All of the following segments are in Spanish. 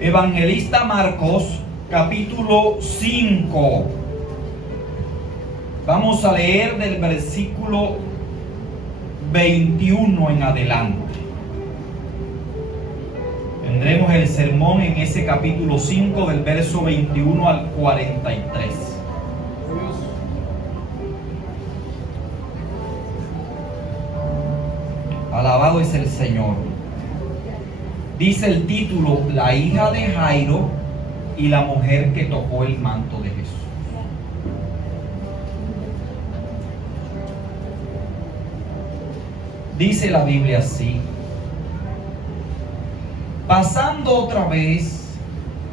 Evangelista Marcos, capítulo 5. Vamos a leer del versículo 21 en adelante. Tendremos el sermón en ese capítulo 5, del verso 21 al 43. Alabado es el Señor. Dice el título: la hija de Jairo y la mujer que tocó el manto de Jesús. Dice la Biblia así: pasando otra vez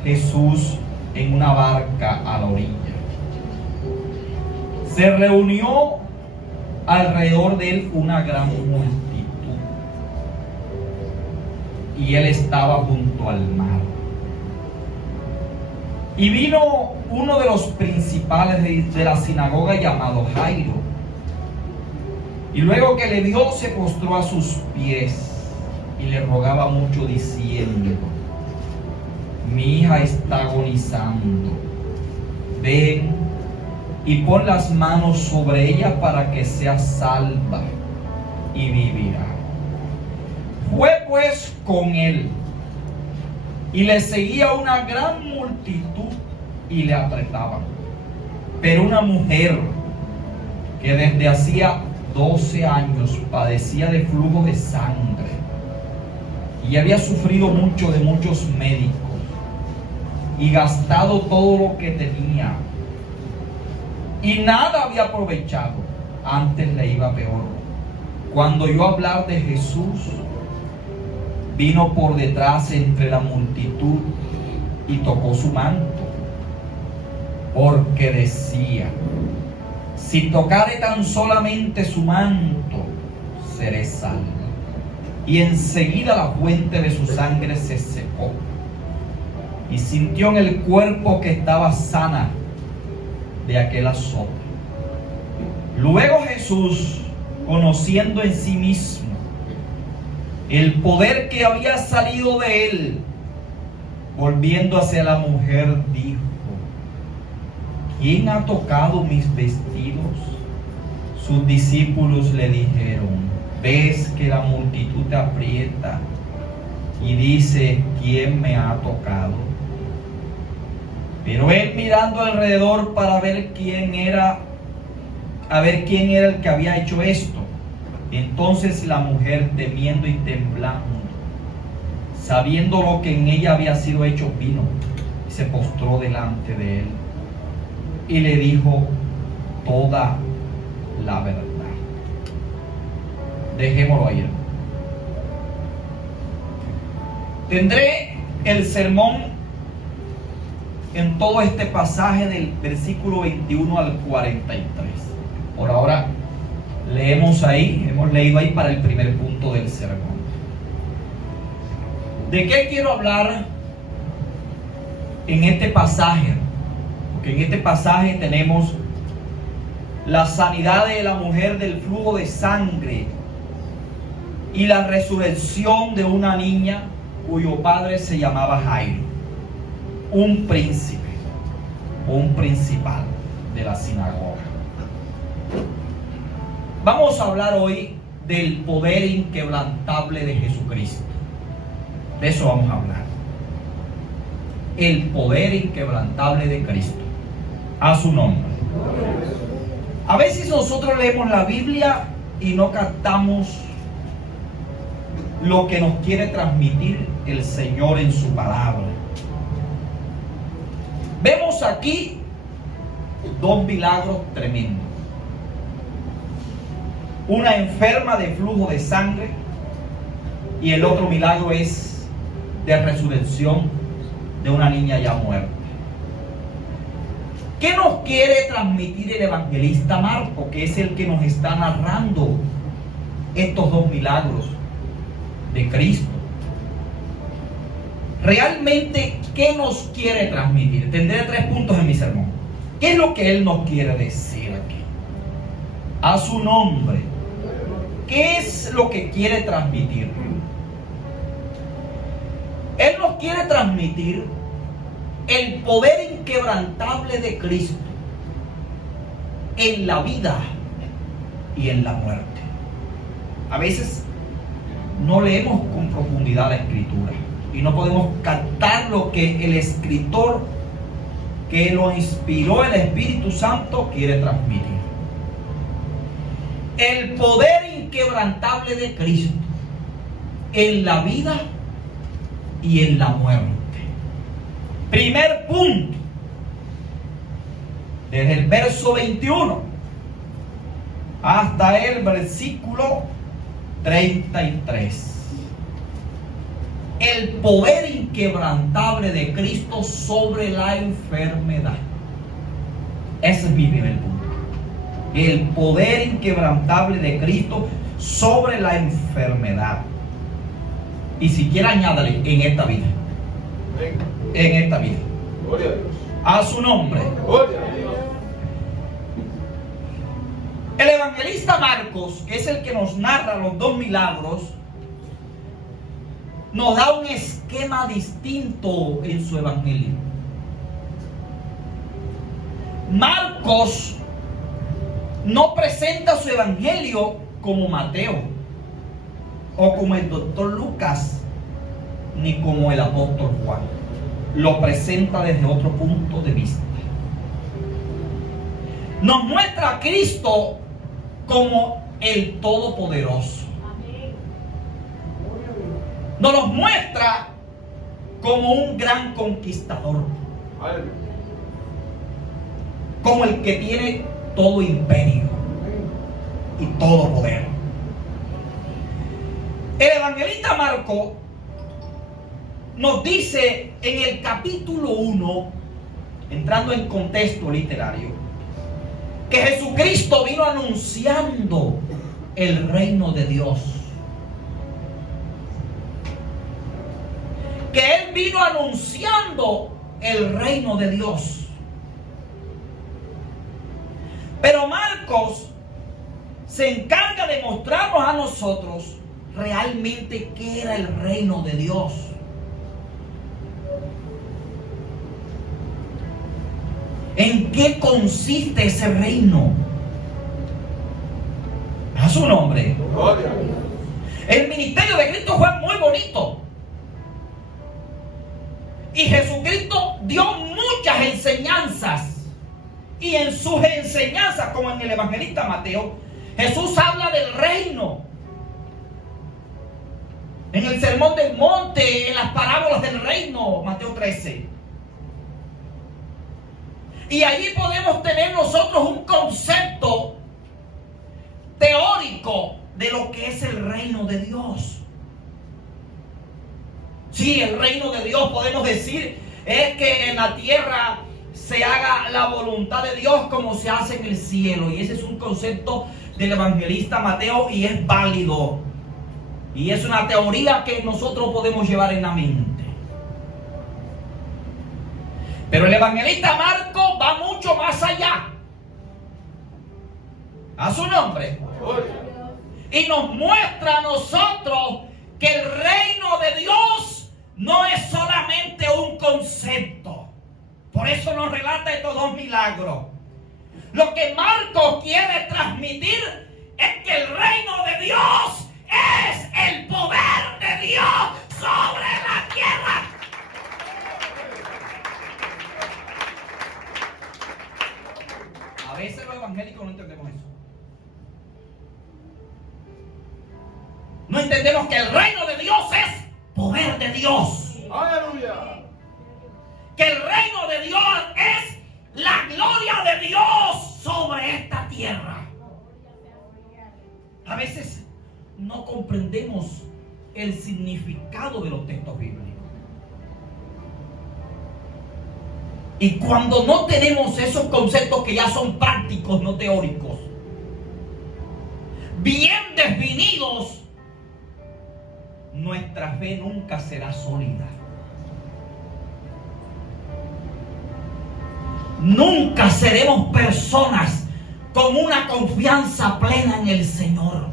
Jesús en una barca a la orilla, se reunió alrededor de él una gran multitud, y él estaba junto al mar. Y vino uno de los principales de la sinagoga, llamado Jairo, y luego que le vio, se postró a sus pies y le rogaba mucho, diciendo: mi hija está agonizando, ven y pon las manos sobre ella para que sea salva y vivirá. Fue pues con él, y le seguía una gran multitud y le apretaban. Pero una mujer que desde hacía 12 años padecía de flujo de sangre y había sufrido mucho de muchos médicos y gastado todo lo que tenía, y nada había aprovechado, antes le iba peor, cuando oyó hablar de Jesús, vino por detrás entre la multitud y tocó su manto, porque decía: si tocare tan solamente su manto, seré salvo. Y enseguida la fuente de su sangre se secó, y sintió en el cuerpo que estaba sana de aquel azote. Luego Jesús, conociendo en sí mismo el poder que había salido de él, volviendo hacia la mujer, dijo: ¿quién ha tocado mis vestidos? Sus discípulos le dijeron: ves que la multitud te aprieta y dice: ¿quién me ha tocado? Pero él, mirando alrededor para ver quién era, el que había hecho esto, entonces la mujer, temiendo y temblando, sabiendo lo que en ella había sido hecho, vino y se postró delante de él y le dijo toda la verdad. Dejémoslo ahí. Tendré el sermón en todo este pasaje del versículo 21 al 43. Por ahora hemos leído ahí para el primer punto del sermón. ¿De qué quiero hablar en este pasaje? Porque en este pasaje tenemos la sanidad de la mujer del flujo de sangre y la resurrección de una niña cuyo padre se llamaba Jairo, un príncipe o un principal de la sinagoga. Vamos a hablar hoy del poder inquebrantable de Jesucristo. De eso vamos a hablar. El poder inquebrantable de Cristo. A su nombre. A veces nosotros leemos la Biblia y no captamos lo que nos quiere transmitir el Señor en su palabra. Vemos aquí dos milagros tremendos. Una enferma de flujo de sangre, y el otro milagro es de resurrección de una niña ya muerta. ¿Qué nos quiere transmitir el evangelista Marcos, que es el que nos está narrando estos dos milagros de Cristo? Realmente, ¿qué nos quiere transmitir? Tendré 3 puntos en mi sermón. ¿Qué es lo que Él nos quiere decir aquí? A su nombre. ¿Qué es lo que quiere transmitir? Él nos quiere transmitir el poder inquebrantable de Cristo en la vida y en la muerte. A veces no leemos con profundidad la Escritura y no podemos captar lo que el escritor que lo inspiró el Espíritu Santo quiere transmitir. El poder inquebrantable de Cristo en la vida y en la muerte. Primer punto, desde el verso 21 hasta el versículo 33. El poder inquebrantable de Cristo sobre la enfermedad. Ese es mi primer punto. El poder inquebrantable de Cristo sobre la enfermedad. Y si quiere añadirle en esta vida. En esta vida. Gloria a Dios. A su nombre. Gloria a Dios. El evangelista Marcos, que es el que nos narra los dos milagros, nos da un esquema distinto en su evangelio. Marcos no presenta su evangelio como Mateo o como el doctor Lucas ni como el apóstol Juan. Lo presenta desde otro punto de vista. Nos muestra a Cristo como el Todopoderoso. Nos lo muestra como un gran conquistador, como el que tiene todo imperio y todo poder. El evangelista Marco nos dice en el capítulo 1, entrando en contexto literario, que Jesucristo vino anunciando el reino de Dios. Que Él vino anunciando el reino de Dios. Pero Marcos se encarga de mostrarnos a nosotros realmente qué era el reino de Dios. ¿En qué consiste ese reino? A su nombre. El ministerio de Cristo fue muy bonito. Y Jesucristo dio muchas enseñanzas. Y en sus enseñanzas, como en el evangelista Mateo, Jesús habla del reino. En el sermón del monte, en las parábolas del reino, Mateo 13. Y allí podemos tener nosotros un concepto teórico de lo que es el reino de Dios. Sí, el reino de Dios, podemos decir, es que en la tierra se haga la voluntad de Dios como se hace en el cielo. Y ese es un concepto del evangelista Mateo y es válido. Y es una teoría que nosotros podemos llevar en la mente. Pero el evangelista Marco va mucho más allá. A su nombre. Y nos muestra a nosotros que el reino de Dios no es solamente un concepto. Por eso nos relata estos dos milagros. Lo que Marcos quiere transmitir es que el reino de Dios es el poder de Dios sobre la tierra. A veces los evangélicos no entendemos eso. No entendemos que el reino de Dios es poder de Dios. Aleluya. Que el reino de Dios es la gloria de Dios sobre esta tierra. A veces no comprendemos el significado de los textos bíblicos. Y cuando no tenemos esos conceptos que ya son prácticos, no teóricos, bien definidos, nuestra fe nunca será sólida. Nunca seremos personas con una confianza plena en el Señor.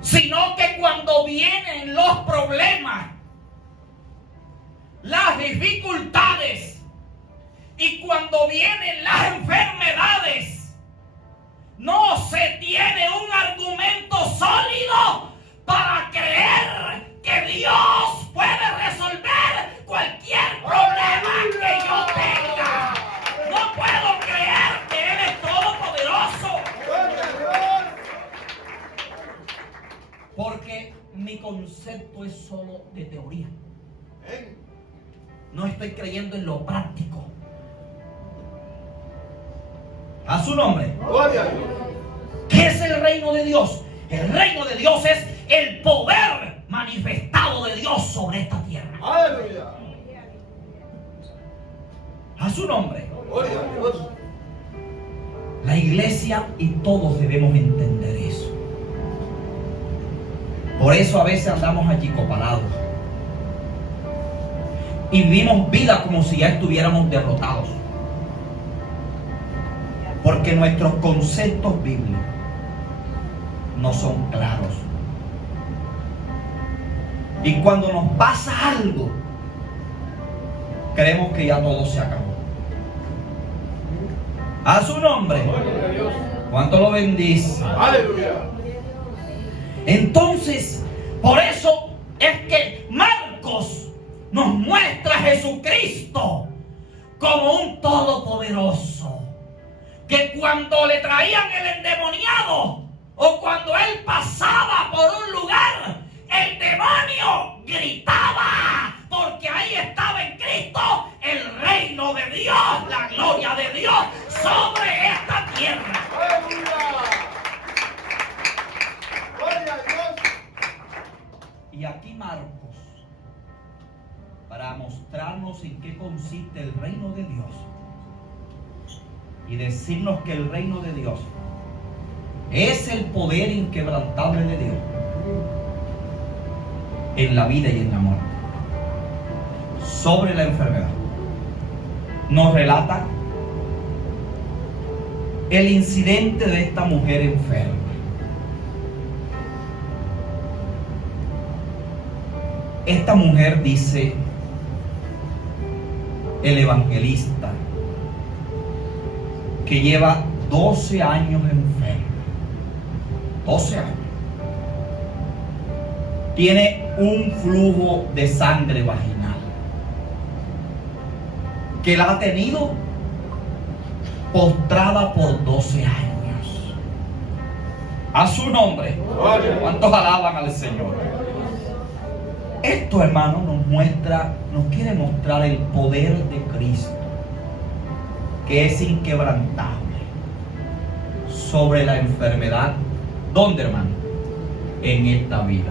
Sino que cuando vienen los problemas, las dificultades y cuando vienen las enfermedades, no se tiene un argumento sólido para creer que Dios puede resolver cualquier problema que yo tenga. No puedo creer que Él es todopoderoso, porque mi concepto es solo de teoría. No estoy creyendo en lo práctico. A su nombre. Gloria a Dios. ¿Qué es el reino de Dios? El reino de Dios es el poder manifestado de Dios sobre esta tierra. Aleluya. A su nombre. Gloria a Dios. La iglesia y todos debemos entender eso. Por eso a veces andamos achicopalados y vivimos vida como si ya estuviéramos derrotados, porque nuestros conceptos bíblicos no son claros. Y cuando nos pasa algo, creemos que ya todo se acabó. A su nombre. Gloria a Dios. ¿Cuánto lo bendice? Aleluya. Entonces, por eso es que Marcos nos muestra a Jesucristo como un todopoderoso, que cuando le traían el endemoniado o cuando él pasaba por un lugar, el demonio gritaba, porque ahí estaba en Cristo el reino de Dios, la gloria de Dios sobre esta tierra. Aleluya. Gloria a Dios. Y aquí Marcos, para mostrarnos en qué consiste el reino de Dios y decirnos que el reino de Dios es el poder inquebrantable de Dios en la vida y en la muerte sobre la enfermedad. Nos relata el incidente de esta mujer enferma. Esta mujer, dice el evangelista, que lleva 12 años enferma. 12 años. Tiene un flujo de sangre vaginal que la ha tenido postrada por 12 años. A su nombre. ¿Cuántos alaban al Señor? Esto, hermano, nos quiere mostrar el poder de Cristo, que es inquebrantable sobre la enfermedad. ¿Dónde, hermano? En esta vida.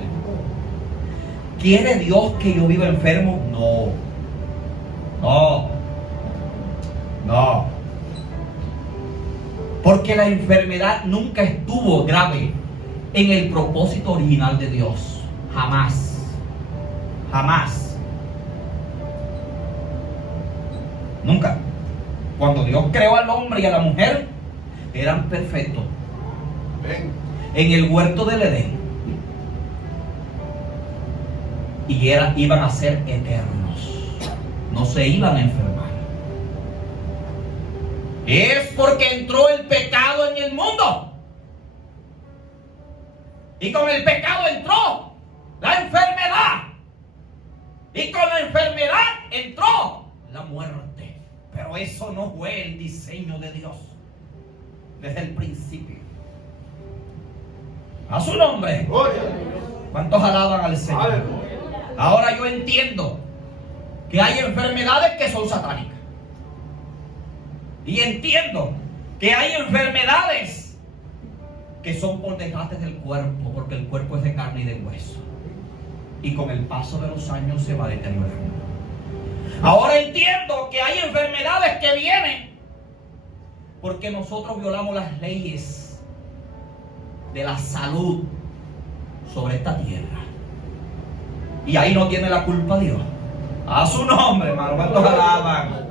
¿Quiere Dios que yo viva enfermo? No. Porque la enfermedad nunca estuvo grave en el propósito original de Dios. Jamás. Nunca. Cuando Dios creó al hombre y a la mujer, eran perfectos. Ven. En el huerto del Edén. Y iban a ser eternos. No se iban a enfermar. Es porque entró el pecado en el mundo. Y con el pecado entró la enfermedad. Y con la enfermedad entró la muerte. Pero eso no fue el diseño de Dios desde el principio. A su nombre. Gloria a Dios. ¿Cuántos alaban al Señor? Aleluya. Ahora yo entiendo que hay enfermedades que son satánicas. Y entiendo que hay enfermedades que son por desgastes del cuerpo, porque el cuerpo es de carne y de hueso. Y con el paso de los años se va deteriorando. Ahora entiendo que hay enfermedades que vienen porque nosotros violamos las leyes de la salud sobre esta tierra. Y ahí no tiene la culpa Dios. A su nombre, hermano. ¿Cuántos alaban?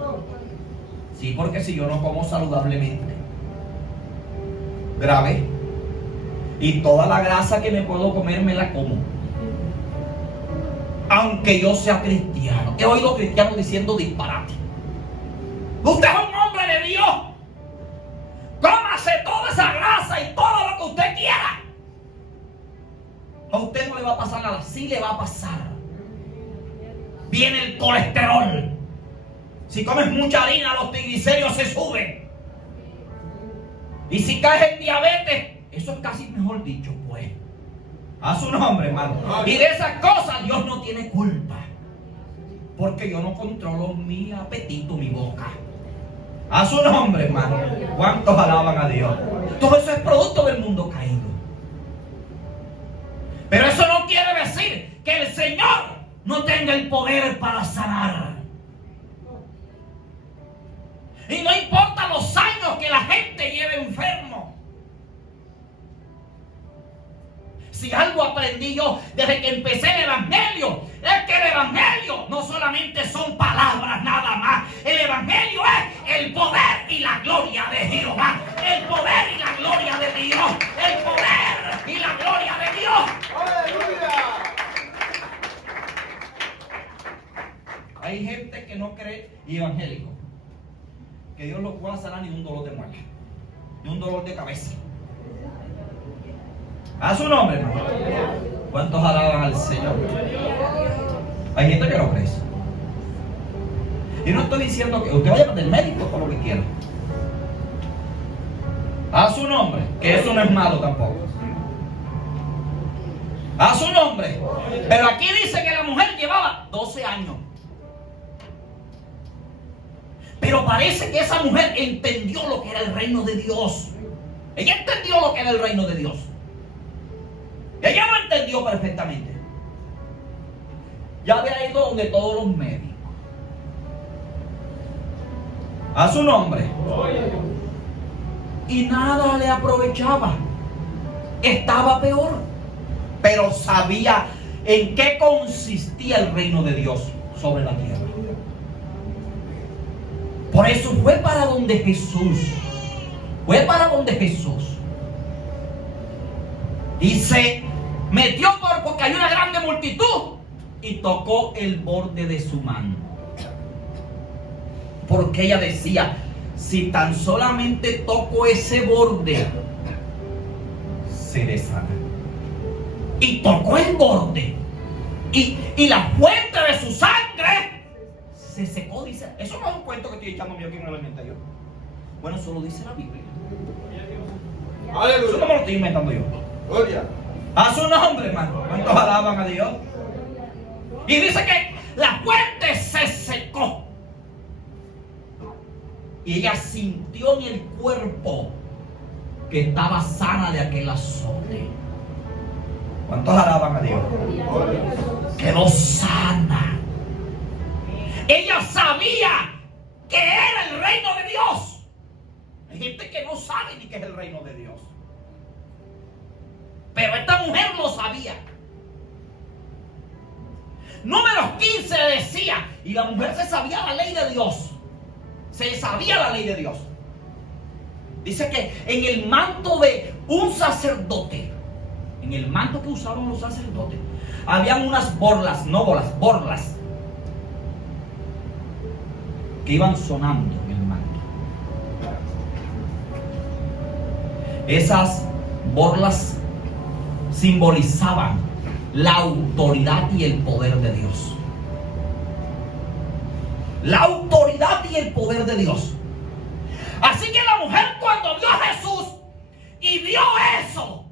Sí, porque si yo no como saludablemente, grave, y toda la grasa que me puedo comer me la como. aunque yo sea cristiano. He oído cristianos diciendo disparate. Usted es un hombre de Dios. Cómase toda esa grasa y todo lo que usted quiera. A usted no le va a pasar nada. Sí le va a pasar. Viene el colesterol. Si comes mucha harina, los triglicéridos se suben. Y si caes en diabetes, eso es casi mejor dicho, pues. A su nombre, hermano. Y de esas cosas Dios no tiene culpa. Porque yo no controlo mi apetito, mi boca. A su nombre, hermano. ¿Cuántos alaban a Dios? Todo eso es producto del mundo caído. Pero eso no quiere decir que el Señor no tenga el poder para sanar. Y no importa los años que la gente lleve enfermo. Si algo aprendí yo desde que empecé el Evangelio, es que el Evangelio no solamente son palabras nada más. El Evangelio es el poder y la gloria de Jehová. El poder y la gloria de Dios. El poder y la gloria de Dios. ¡Aleluya! Hay gente que no cree, y evangélico, que Dios los pueda sanar ni un dolor de muela, ni un dolor de cabeza. A su nombre, hermano. ¿Cuántos alaban al Señor? Hay gente que no cree eso. Y no estoy diciendo que usted vaya del médico por lo que quiera. A su nombre, que eso no es malo tampoco. A su nombre. Pero aquí dice que la mujer llevaba 12 años. Pero parece que esa mujer entendió lo que era el reino de Dios. Ella entendió lo que era el reino de Dios. Ella lo entendió perfectamente. Ya había ido donde todos los médicos. A su nombre. Y nada le aprovechaba. Estaba peor. Pero sabía en qué consistía el reino de Dios sobre la tierra. Por eso fue para donde Jesús. Fue para donde Jesús. Y se metió porque hay una grande multitud. Y tocó el borde de su manto. Porque ella decía, si tan solamente toco ese borde, seré sana. Y tocó el borde. Y la fuente de su sangre se secó, dice. Eso no es un cuento que estoy echando yo aquí en el inventario. Bueno, eso lo dice la Biblia. ¡Aleluya! Eso no me lo estoy inventando yo. ¡Gloria! A su nombre, hermano. ¿Cuántos alaban a Dios? Y dice que la fuente se secó. Y ella sintió en el cuerpo que estaba sana de aquel azote. ¿Cuántos alaban a Dios? Quedó sana. Ella sabía que era el reino de Dios. Hay gente que no sabe ni qué es el reino de Dios. Pero esta mujer lo sabía. Números 15 decía, y la mujer se sabía la ley de Dios. Se sabía la ley de Dios. Dice que en el manto de un sacerdote, en el manto que usaban los sacerdotes, habían unas borlas, no bolas, borlas, que iban sonando en el manto. Esas borlas simbolizaban la autoridad y el poder de Dios. La autoridad y el poder de Dios. Así que la mujer, cuando vio a Jesús y vio eso,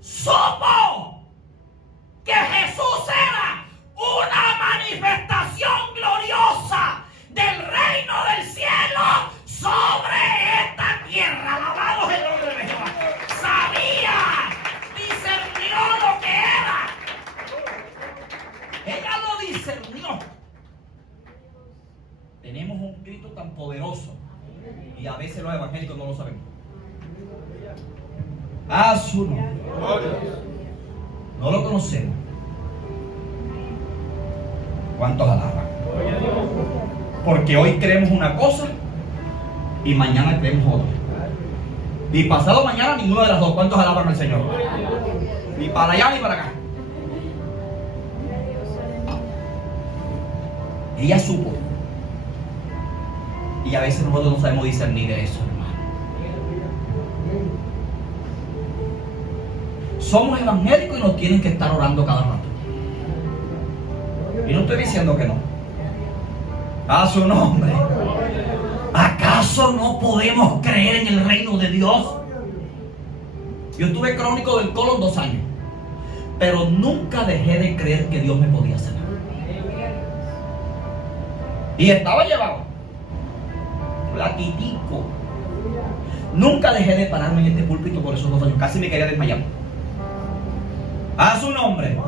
supo que Jesús era una manifestación gloriosa del reino del cielo sobre esta tierra. Alabado es el nombre de Jehová. Sabía, discernió lo que era. Ella lo discernió. Tenemos un Cristo tan poderoso y a veces los evangélicos no lo sabemos. A su nombre. No lo conocemos. ¿Cuántos alaban? Porque hoy creemos una cosa y mañana creemos otra. Y pasado mañana ninguna de las dos. ¿Cuántos alaban al Señor? Ni para allá ni para acá. Ella supo. Y a veces nosotros no sabemos discernir de eso, hermano. Somos evangélicos y nos tienen que estar orando cada rato. Y no estoy diciendo que no. A su nombre. ¿Acaso no podemos creer en el reino de Dios? Yo estuve crónico del colon 2 años, pero nunca dejé de creer que Dios me podía sanar. Y estaba llevado, flaquitico. Nunca dejé de pararme en este púlpito por esos 2 años. Casi me quería desmayar. A su nombre.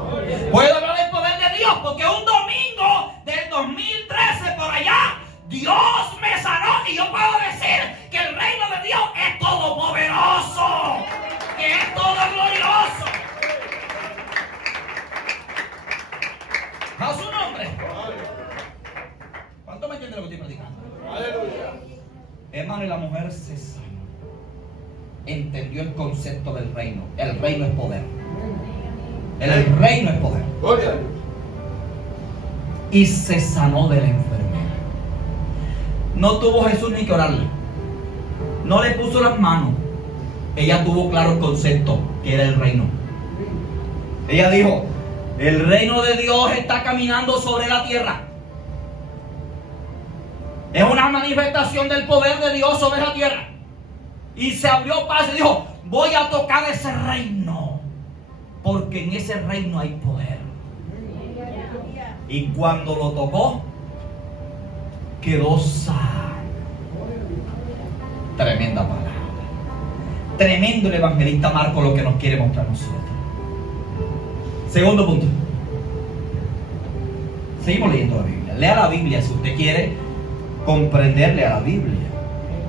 Puedo hablar del poder de Dios porque un domingo del 2013 por allá, Dios me sanó y yo puedo decir que el reino de Dios es todopoderoso, que es todo glorioso. A su nombre. ¿Cuánto me entiende lo que estoy predicando? Aleluya. Hermano, y la mujer se sanó. Entendió el concepto del reino. El reino es poder. El reino es poder. Gloria a Dios. Y se sanó de la enfermedad. No tuvo Jesús ni que orarle. No le puso las manos. Ella tuvo claro el concepto que era el reino. Ella dijo: el reino de Dios está caminando sobre la tierra. Es una manifestación del poder de Dios sobre la tierra. Y se abrió paso y dijo: voy a tocar ese reino, porque en ese reino hay poder. Y cuando lo tocó, quedó sano. Tremenda palabra. Tremendo el evangelista Marcos lo que nos quiere mostrar a nosotros. Segundo punto. Seguimos leyendo la Biblia. Lea la Biblia si usted quiere comprenderle a la Biblia.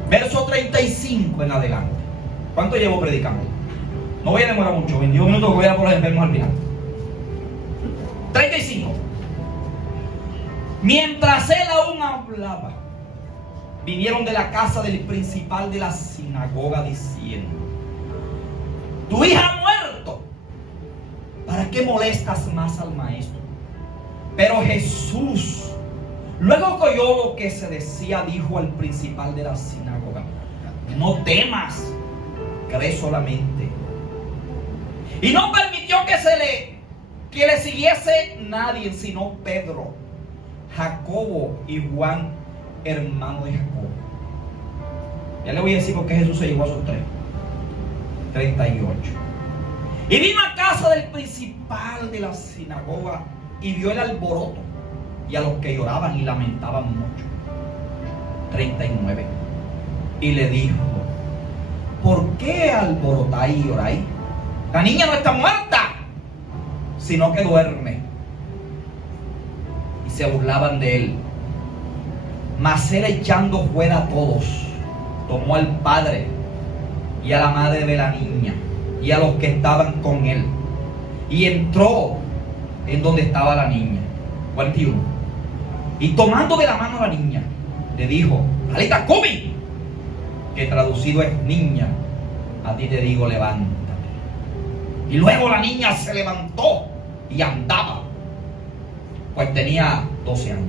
Verso 35 en adelante. ¿Cuánto llevo predicando? No voy a demorar mucho, 21 minutos, voy a por los enfermos al final. 35. Mientras él aún hablaba, vinieron de la casa del principal de la sinagoga diciendo: tu hija ha muerto, ¿para qué molestas más al maestro? Pero Jesús, luego que oyó lo que se decía, dijo al principal de la sinagoga: no temas, cree solamente. Y no permitió que le siguiese nadie, sino Pedro, Jacobo y Juan, hermano de Jacobo. Ya le voy a decir por qué Jesús se llevó a esos 38. Y vino a casa del principal de la sinagoga y vio el alboroto y a los que lloraban y lamentaban mucho. 39. Y le dijo: ¿por qué alborotáis y lloráis? La niña no está muerta, sino que duerme. Y se burlaban de él. Mas él, echando fuera a todos, tomó al padre y a la madre de la niña y a los que estaban con él, y entró en donde estaba la niña. 41. Y tomando de la mano a la niña, le dijo: Talita cumi, que traducido es: niña, a ti te digo, levántate. Y luego la niña se levantó y andaba, pues tenía 12 años.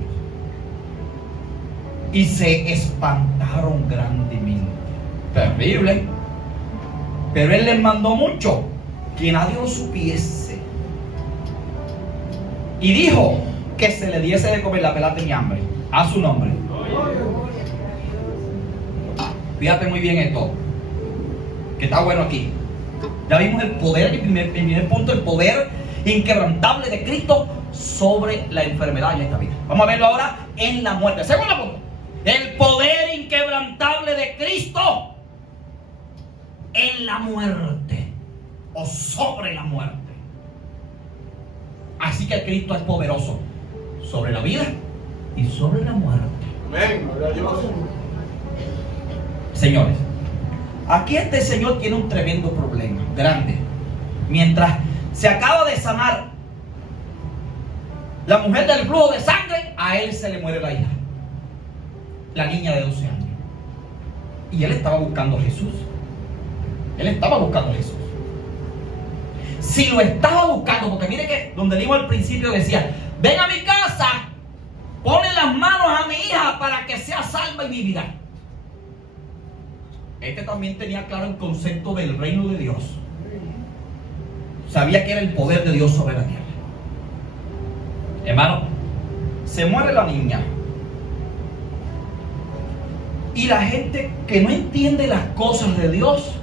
Y se espantaron grandemente. Terrible. Pero él les mandó mucho que nadie lo supiese. Y dijo que se le diese de comer. La pelada tenía hambre. A su nombre. Fíjate muy bien esto, que está bueno aquí. Ya vimos el poder, el primer punto, el poder inquebrantable de Cristo sobre la enfermedad en esta vida. Vamos a verlo ahora en la muerte. Segundo punto, el poder inquebrantable de Cristo en la muerte o sobre la muerte. Así que Cristo es poderoso sobre la vida y sobre la muerte. Amén. Gloria a Dios. Señores, aquí este señor tiene un tremendo problema, grande. Mientras se acaba de sanar la mujer del flujo de sangre, a él se le muere la hija, la niña de 12 años. Y él estaba buscando a Jesús. Él estaba buscando a Jesús. Si lo estaba buscando, porque mire que donde digo al principio decía: ven a mi casa, ponle las manos a mi hija para que sea salva y vivirá. Este también tenía claro el concepto del reino de Dios. Sabía que era el poder de Dios sobre la tierra. Hermano, se muere la niña. Y la gente que no entiende las cosas de Dios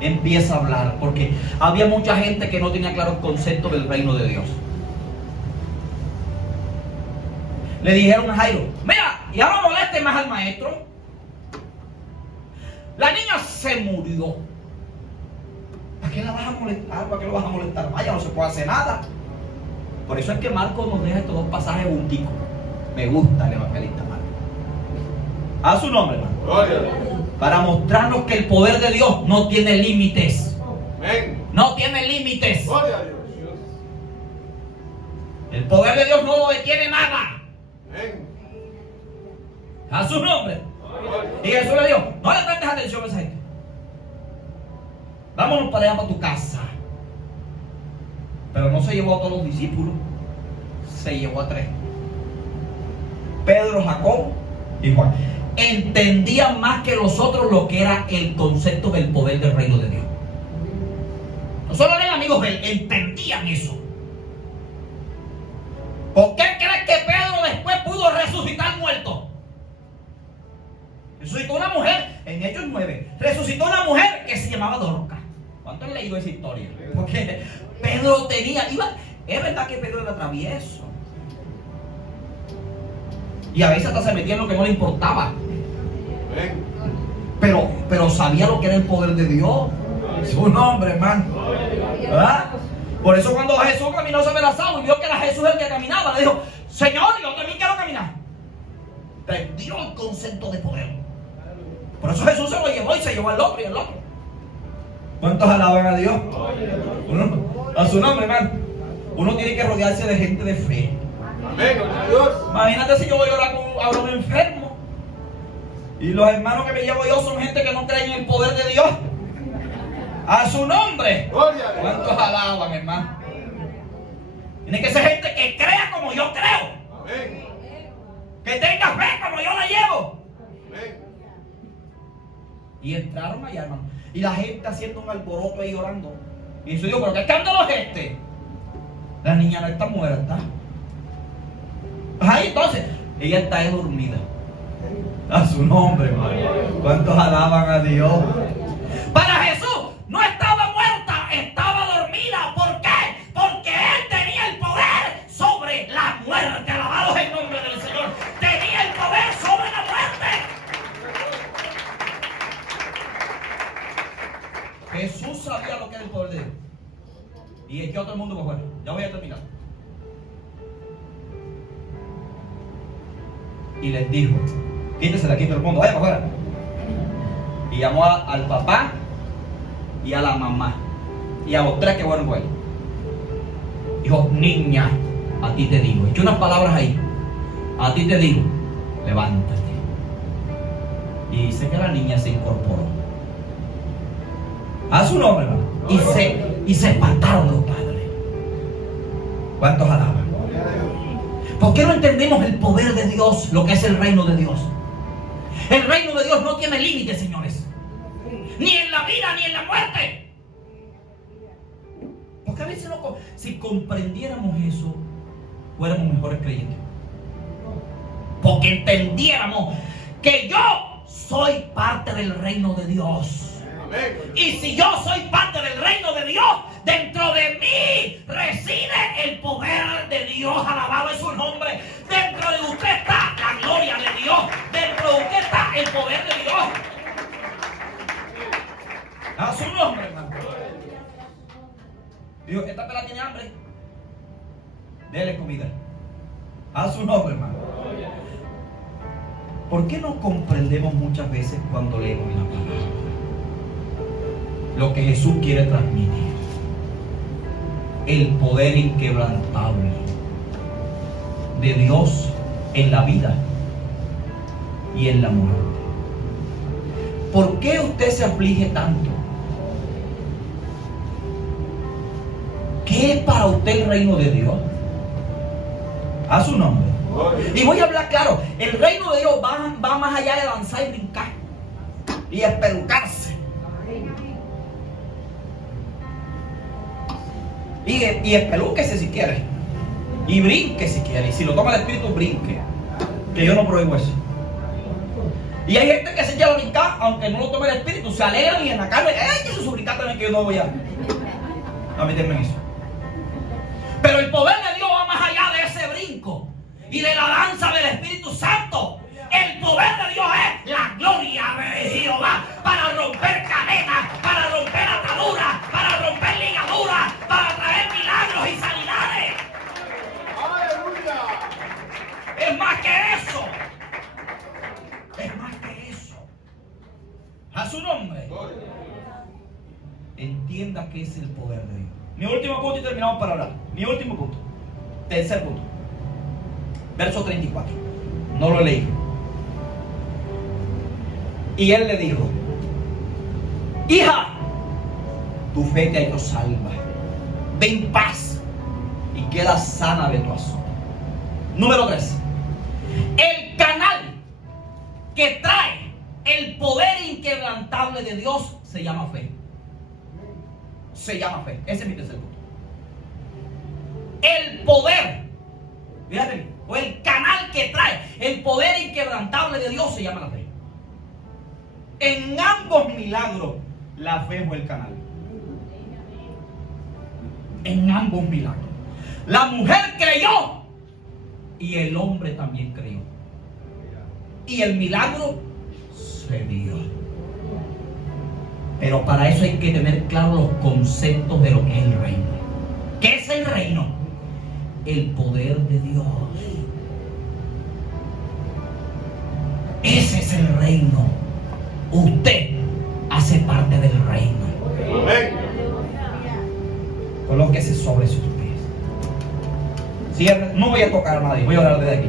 empieza a hablar, porque había mucha gente que no tenía claro el concepto del reino de Dios. Le dijeron a Jairo: mira, ya no moleste más al maestro. La niña se murió. ¿Para qué la vas a molestar? ¿Para qué lo vas a molestar? Vaya, no se puede hacer nada. Por eso es que Marcos nos deja estos dos pasajes junticos. Me gusta el evangelista Marcos. A su nombre, hermano. Gloria a Dios. Para mostrarnos que el poder de Dios no tiene límites. Amén. No tiene límites. Gloria a Dios. El poder de Dios no lo detiene nada. Amén. A su nombre. Gloria. Y Jesús le dijo: no le prestes atención a esa gente. Vámonos para allá, para tu casa. Pero no se llevó a todos los discípulos. Se llevó a 3. Pedro, Jacob y Juan. Entendían más que los otros lo que era el concepto del poder del reino de Dios. No solo eran amigos de él, entendían eso. ¿Por qué crees que Pedro después pudo resucitar muertos? Resucitó una mujer en Hechos 9. Resucitó una mujer que se llamaba Dorcas. ¿Cuántos han leído esa historia? Porque Pedro es verdad que Pedro era travieso. Y a veces hasta se metía en lo que no le importaba. Amén. Pero sabía lo que era el poder de Dios. Su nombre, hermano. ¿Verdad? Por eso cuando Jesús caminó sobre las aguas y vio que era Jesús el que caminaba, le dijo: Señor, yo también quiero caminar. Perdió el concepto de poder. Por eso Jesús se lo llevó y se llevó al otro y al otro. ¿Cuántos alaban a Dios? A su nombre, hermano. Uno tiene que rodearse de gente de fe. Amén. Gloria a Dios. Imagínate si yo voy a orar con un enfermo y los hermanos que me llevo yo son gente que no creen en el poder de Dios. A su nombre. Gloria a Dios. ¿Cuántos alaban, hermano? Tiene que ser gente que crea como yo creo, Amén. que tenga fe como yo la llevo. Amén. Y entraron allá, hermano, y la gente haciendo un alboroto ahí orando. Y yo digo: ¿pero qué escándalo es este? La niña no está muerta. Ahí entonces, ella está ahí dormida. A su nombre, hermano. ¿Cuántos alaban a Dios? Para Jesús no estaba muerta, estaba dormida. ¿Por qué? Porque Él tenía el poder sobre la muerte. Alabado el nombre del Señor. Tenía el poder sobre la muerte. Jesús sabía lo que era el poder de Dios. Y echó a todo el mundo por fuera. Ya voy a terminar. Y les dijo: quítese de aquí todo el mundo, vaya para afuera. Y llamó al papá y a la mamá y a los 3 que fueron con él. Dijo: niña, a ti te digo. Echó unas palabras ahí. A ti te digo, levántate. Y dice que la niña se incorporó. A su nombre, hermano. Y se espantaron los padres. ¿Cuántos alaban? ¿Por qué no entendemos el poder de Dios, lo que es el reino de Dios? El reino de Dios no tiene límites, señores. Ni en la vida, ni en la muerte. Porque a veces si comprendiéramos eso, fuéramos mejores creyentes. Porque entendiéramos que yo soy parte del reino de Dios. Amén. Y si yo soy parte del reino de Dios, dentro de mí reside el poder de Dios. Alabado es su nombre. Dentro de usted está la gloria de Dios. Dentro de usted está el poder de Dios. A su nombre, hermano. Digo: esta pela tiene hambre, dele comida. A su nombre, hermano. ¿Por qué no comprendemos muchas veces cuando leemos la palabra lo que Jesús quiere transmitir? El poder inquebrantable de Dios en la vida y en la muerte. ¿Por qué usted se aflige tanto? ¿Qué es para usted el reino de Dios? A su nombre. Y voy a hablar claro, el reino de Dios va más allá de danzar y brincar y espelucarse. Y espelúquese si quiere. Y brinque si quiere. Y si lo toma el Espíritu, brinque. Que yo no prohíbo eso. Y hay gente que se echa a brincar, aunque no lo tome el Espíritu, se alegran y en la carne, ¡ay, eso es brincar también que yo no voy a meterme en eso! Pero el poder de Dios va más allá de ese brinco y de la danza del Espíritu Santo. El poder de Dios es la gloria de Jehová para romper cadenas, para romper ataduras, para romper ligaduras, para traer milagros y sanidades. ¡Aleluya! Es más que eso. Es más que eso. A su nombre. Entienda que es el poder de Dios. Mi último punto y terminamos para hablar. Mi último punto. Tercer punto. Verso 34. No lo leí. Y él le dijo: hija, tu fe te ha hecho salva. Ve en paz y queda sana de tu asunto. Número 3. El canal que trae el poder inquebrantable de Dios se llama fe. Se llama fe. Ese es mi tercer punto. El poder, fíjate, o el canal que trae el poder inquebrantable de Dios se llama la fe. En ambos milagros, la fe fue el canal. En ambos milagros. La mujer creyó y el hombre también creyó. Y el milagro se dio. Pero para eso hay que tener claros los conceptos de lo que es el reino. ¿Qué es el reino? El poder de Dios. Ese es el reino. Usted hace parte del reino. Amén. Colóquese sobre sus pies. Cierre. No voy a tocar a nadie, voy a hablar desde aquí.